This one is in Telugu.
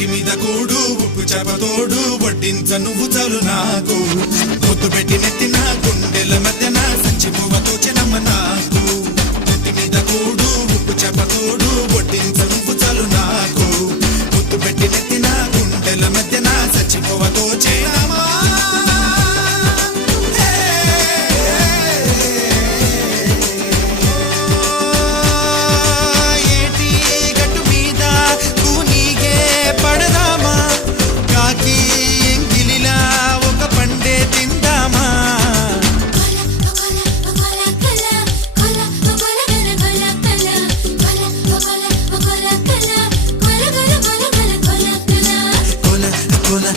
నెత్తి మీద కూడు ఉప్పు చేపతోడు వడ్డించ నువ్వు చాలు నాకు ముద్దు పెట్టి నెత్తిన గుండెల మధ్యన సంచి పువ్వతో చినమ్మ నాకు నెత్తి మీద కూడు ఉప్పు చేపతోడు వడ్డించ నువ్వు చాలు నాకు ముద్దు పెట్టి నెత్తిన